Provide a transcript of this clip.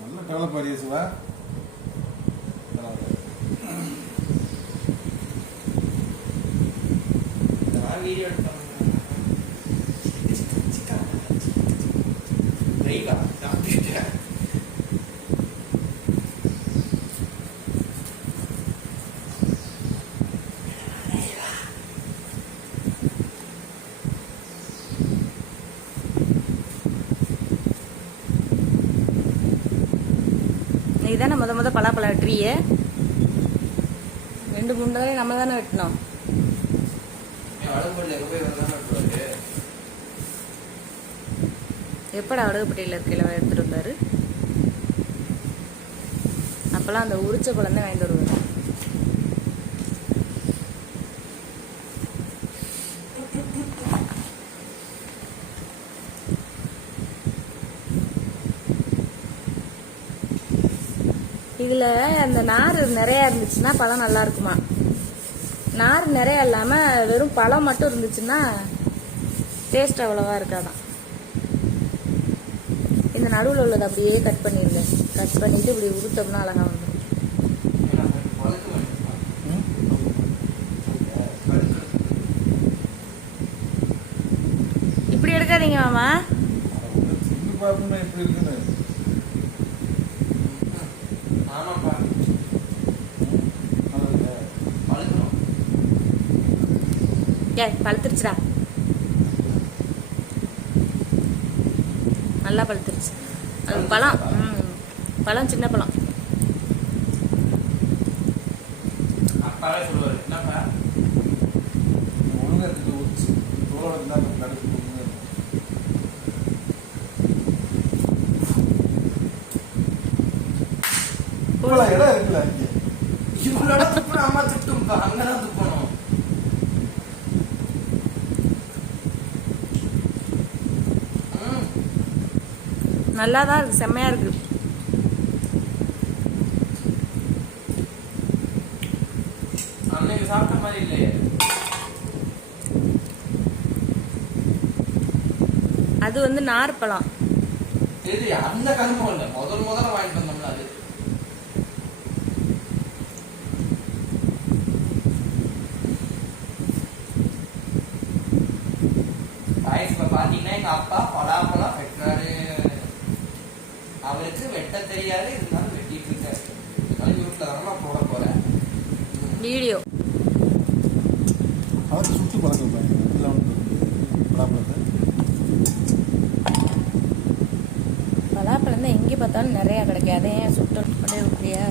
நல்ல டெவலப் ஆகிய சிவா. வீடியோ எடுத்தோம். இதுதானே முத பலாப்பழ ட்ரீயே. 2-3 தடவை நம்ம தானே வெட்டினோம். எப்படா அடகுப்பட்டியில் இருக்கையில எடுத்துட்டு வந்தாரு. அப்பெல்லாம் அந்த உரிச்ச பழம் தான் வாங்கிட்டு வருவாரு. இதுல அந்த நார் நிறைய இருந்துச்சுன்னா பழம் நல்லா இருக்குமா. நார் நிறைய இல்லாம வெறும் பழம் மட்டும் இருந்துச்சுன்னா டேஸ்ட் அவ்வளவா இருக்காதான். இந்த நடுவில் உள்ளது அப்படியே கட் பண்ணிருங்க. கட் பண்ணிட்டு இப்படி உருத்தோம்னா அழகா வந்துடும். இப்படி எடுக்காதீங்க மாமா. எப்படி இருக்குன்னு பழுத்துருச்சுடா. நல்லா பழுத்துருச்சு. அது பழம். பழம் சின்ன பழம். இடம் இருக்குல்ல இவளோட துப்புன அம்மா துட்டும்பா. அங்கதான் துப்பணும். நல்லாதான் இருக்கு. செம்மையா இருக்கு. அன்னைக்கு சாப்பிட்ட மாதிரி இல்லையே. அது வந்து நார் பழம். சரி அந்த கரும்பு இல்ல. முதல்ல வாங்கிட்டு வந்தோம்ல அது. பாத்தீங்கன்னா எங்க அப்பா பலாப்பழம் வெட்டுறாரு. அவருக்கு வெட்ட தெரியாது, இருந்தாலும் வெட்டிட்டு இருக்காரு. யூடியூப்ல தான் போட போறேன் வீடியோ. அவருக்கு சுட்டு பழக்கம் பலாப்பழம் தான் எங்கே பார்த்தாலும் நிறைய கிடைக்கும். அதே சுட்டு விட்டுறியா?